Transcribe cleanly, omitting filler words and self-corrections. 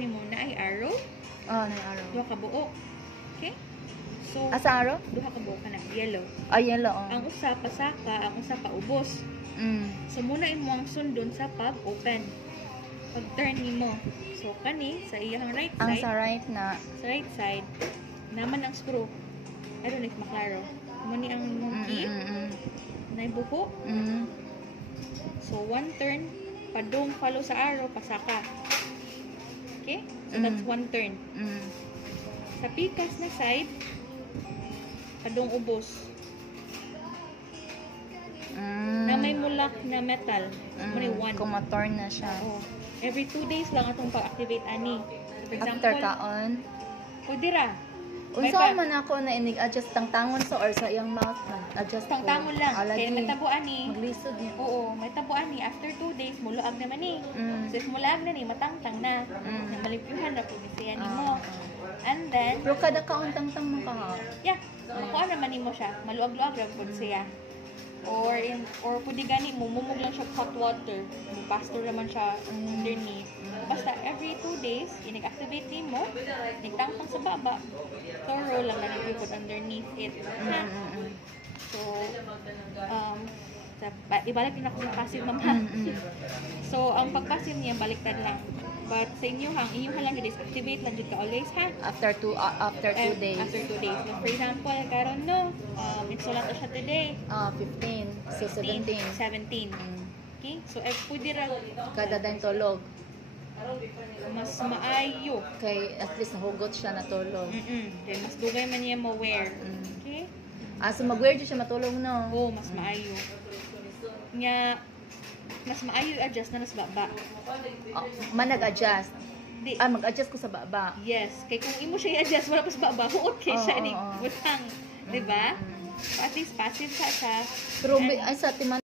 nimo na ay arrow. Oh, na araw. Duha ka buok. Okay? So, Asa araw? duha ka buok na yellow. Ay, yellow. Oh. Ang usa pasaka, ang usa pa ubos. So muna imo ang sundon sa pag-open. Pag-turn nimo. So kani sa iyang right Ang side. sa right na. Sa right side naman ang screw. I don't know if maklaro. Muni ang key. Na buho. So one turn, padung follow sa arrow, pasaka. Okay? So that's one turn. Sa pikas na side, padung ubos. Na may mulak na metal. Muna one. Kung ma-turn na siya. Oh. Every 2 days lang atong pag-activate ani. For example, After kaon. pwede ra. Unsa man ako na inig-adjust tangtangon sa or sa iyang mouth man. Adjust ko. Tangtangon lang. Alagi. Kaya may tabuan ni. Maglisod niya. Oo, may tabuan ni. After 2 days, muluag naman ni. So if muluag na ni, matangtang na. Na malimpyuhan na po siya ni mo. And then, Pero kada kaon tangtang mo ka ha. yeah, makuha naman ni mo siya. Maluag-luag lang po siya. Or pwede gani mo, mumug lang siya hot water. Pastor naman siya underneath. Basta every 2 days, inag-activate ni mo, nagtangtang sa baba, thorough lang na nag-put underneath it. So, ibalik din ako sa passive mama. So, ang pag-passive niya, baliktad lang. But sa inyo lang is activate lang dito ka always, ha? After 2 days. After 2 days. So, for example, karon no, install na siya today. 15. So 17. 17. Okay? So, pwede ra Kada daing tulog. mas maayo. Kay at least nahugot siya natulog. Then, mas dugay man niya ma-wear. Okay? So mag-wear siya matulog no. Oo, mas maayo. Nya, mas maayo adjust na nas baba. Man nag-adjust. Di, Mag-adjust ko sa baba. yes. Kay kung imo siya i-adjust, wala pa sa baba, huot kay siya ni Oo. butang. Diba? So, at least passive sa siya. Pero ay sa timan